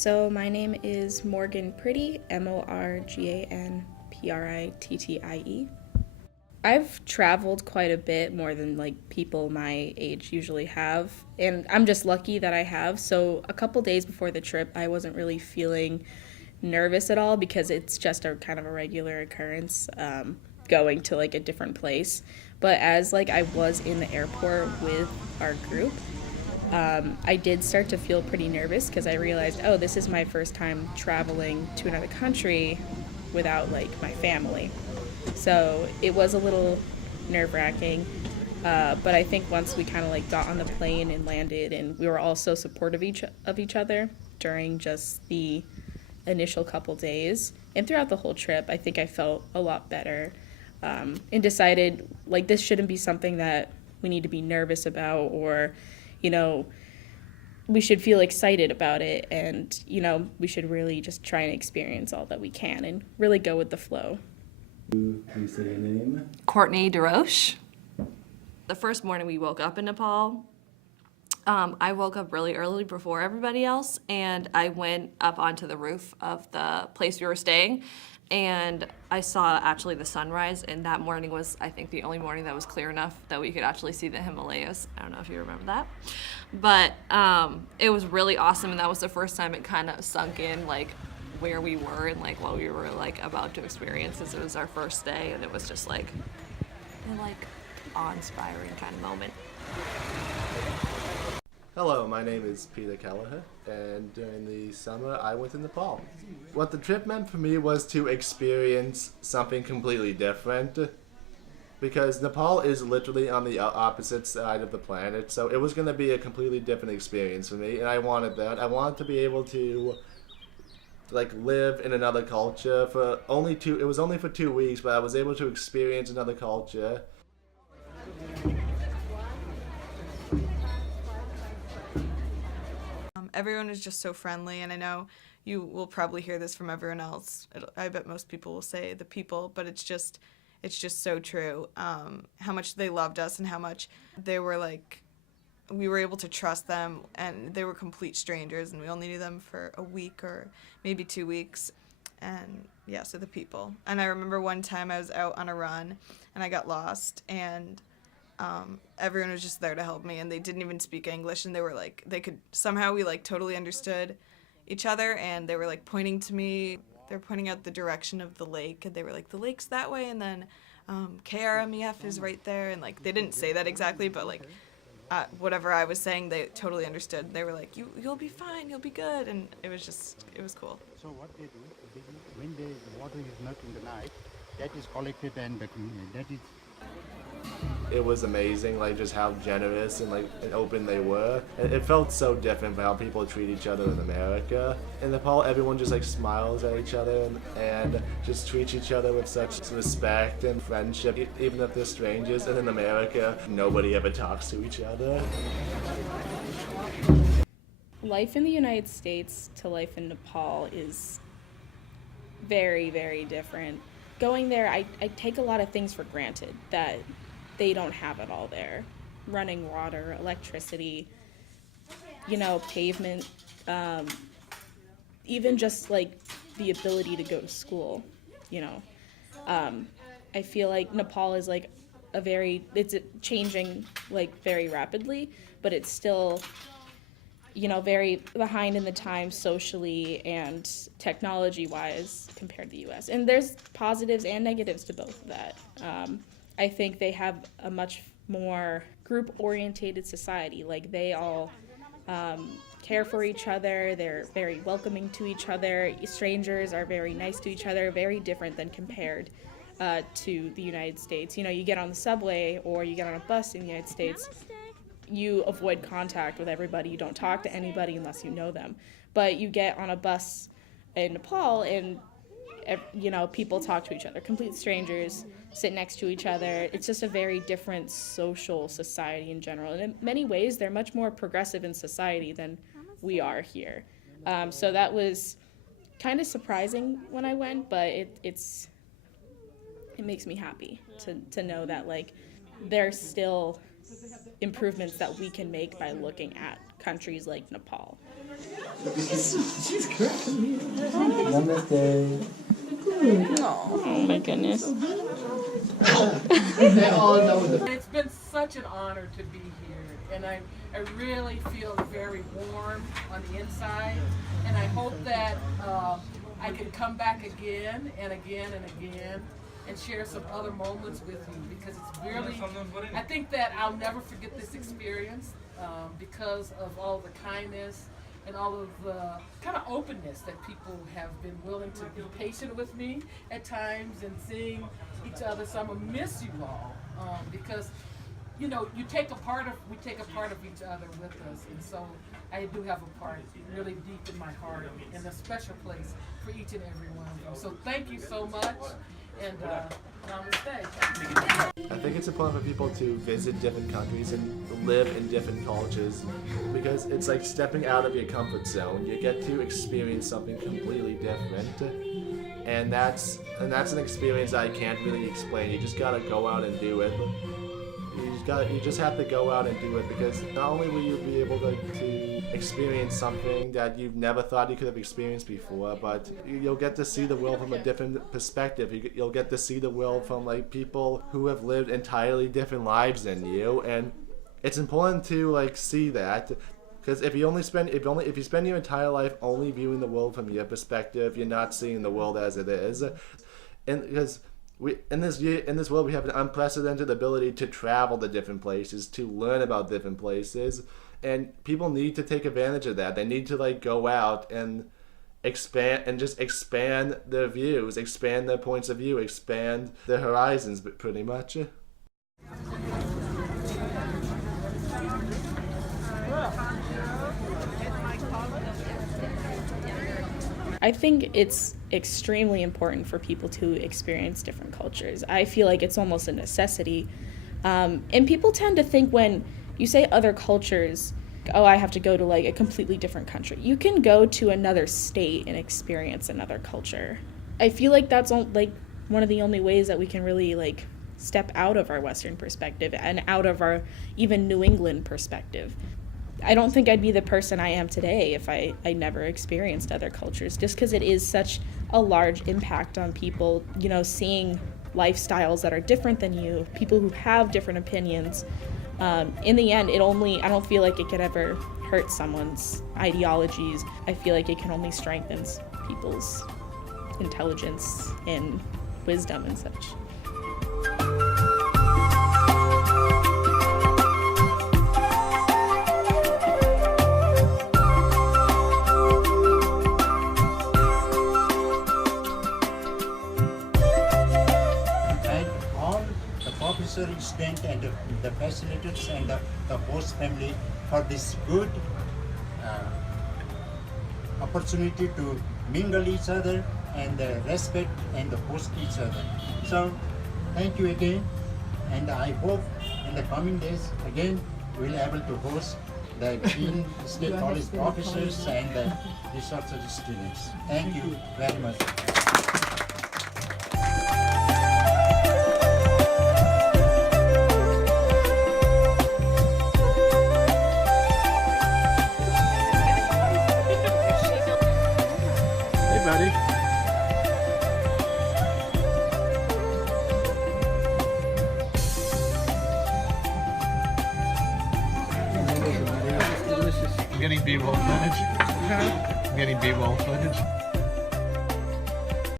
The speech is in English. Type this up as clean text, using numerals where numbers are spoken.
So my name is Morgan Pretty, Morganprittie. I've traveled quite a bit more than like people my age usually have, and I'm just lucky that I have. So a couple days before the trip, I wasn't really feeling nervous at all because it's just a kind of a regular occurrence going to like a different place. But as like I was in the airport with our group, I did start to feel pretty nervous because I realized, oh, this is my first time traveling to another country without like my family. So it was a little nerve wracking. But I think once we kind of like got on the plane and landed, and we were all so supportive of each other during just the initial couple days and throughout the whole trip, I think I felt a lot better and decided like this shouldn't be something that we need to be nervous about or, you know, we should feel excited about it and, you know, we should really just try and experience all that we can and really go with the flow. Can you say your name? Courtney DeRoche. The first morning we woke up in Nepal, I woke up really early before everybody else, and I went up onto the roof of the place we were staying, and I saw actually the sunrise, and that morning was, I think, the only morning that was clear enough that we could actually see the Himalayas. I don't know if you remember that. But it was really awesome, and that was the first time it kind of sunk in, like, where we were and, like, what we were, like, about to experience, as it was our first day, and it was just, like, awe-inspiring kind of moment. Hello, my name is Peter Kelleher, and during the summer I went to Nepal. What the trip meant for me was to experience something completely different, because Nepal is literally on the opposite side of the planet, so it was going to be a completely different experience for me, and I wanted that. I wanted to be able to like live in another culture for it was only for 2 weeks, but I was able to experience another culture. Everyone is just so friendly, and I know you will probably hear this from everyone else. I bet most people will say the people, but it's just so true. How much they loved us and how much they were like, we were able to trust them, and they were complete strangers, and we only knew them for a week or maybe 2 weeks. And yeah, so the people. And I remember one time I was out on a run and I got lost, and everyone was just there to help me, and they didn't even speak English, and they were like, we like totally understood each other, and they were like pointing to me. They were pointing out the direction of the lake, and they were like, the lake's that way, and then KRMEF is right there, and like they didn't say that exactly, but like whatever I was saying, they totally understood. They were like, you'll be fine, you'll be good, and it was cool. So what they do, when the water is not in the night, that is collected, and that is. It was amazing, like just how generous and open they were. It felt so different from how people treat each other in America. In Nepal, everyone just like smiles at each other and just treats each other with such respect and friendship, even if they're strangers. And in America, nobody ever talks to each other. Life in the United States to life in Nepal is very, very different. Going there, I take a lot of things for granted that they don't have it all there. Running water, electricity, pavement, even just like the ability to go to school, I feel like Nepal is like it's changing like very rapidly, but it's still, very behind in the times socially and technology-wise compared to the U.S. And there's positives and negatives to both of that. I think they have a much more group-orientated society. Like, they all care for each other. They're very welcoming to each other. Strangers are very nice to each other, very different than compared to the United States. You get on the subway or you get on a bus in the United States, you avoid contact with everybody. You don't talk to anybody unless you know them. But you get on a bus in Nepal and, people talk to each other. Complete strangers sit next to each other. It's just a very different social society in general. And in many ways, they're much more progressive in society than we are here. So that was kind of surprising when I went, but it makes me happy to know that, like, there's still improvements that we can make by looking at countries like Nepal. Namaste. Oh my goodness. It's been such an honor to be here, and I really feel very warm on the inside, and I hope that I can come back again and again and again and share some other moments with you, because it's really, I think that I'll never forget this experience because of all the kindness and all of the kind of openness that people have been willing to be patient with me at times and seeing each other. So I'm gonna miss you all because you know we take a part of each other with us, and so I do have a part really deep in my heart and a special place for each and every one of you. So thank you so much, and namaste. I think it's important for people to visit different countries and live in different cultures, because it's like stepping out of your comfort zone. You get to experience something completely different, and that's an experience I can't really explain. You just gotta go out and do it. You just have to go out and do it, because not only will you be able to experience something that you've never thought you could have experienced before, but you'll get to see the world from a different perspective. You'll get to see the world from like people who have lived entirely different lives than you, and it's important to like see that, because if you spend your entire life only viewing the world from your perspective, you're not seeing the world as it is, and because in this world we have an unprecedented ability to travel to different places, to learn about different places, and people need to take advantage of that. They need to like go out and expand their views, expand their points of view, expand their horizons, pretty much. I think it's extremely important for people to experience different cultures. I feel like it's almost a necessity. And people tend to think when you say other cultures, oh, I have to go to like a completely different country. You can go to another state and experience another culture. I feel like that's like one of the only ways that we can really like step out of our Western perspective and out of our even New England perspective. I don't think I'd be the person I am today if I never experienced other cultures, just because it is such a large impact on people, you know, seeing lifestyles that are different than you, people who have different opinions. In the end, I don't feel like it could ever hurt someone's ideologies. I feel like it can only strengthen people's intelligence and wisdom and such. Student and the facilitators and the host family for this good opportunity to mingle each other and respect and host each other. So thank you again, and I hope in the coming days again we'll be able to host the Dean State College officers and the research students. Thank you very much. I'm getting B-roll footage. I'm getting B-roll footage.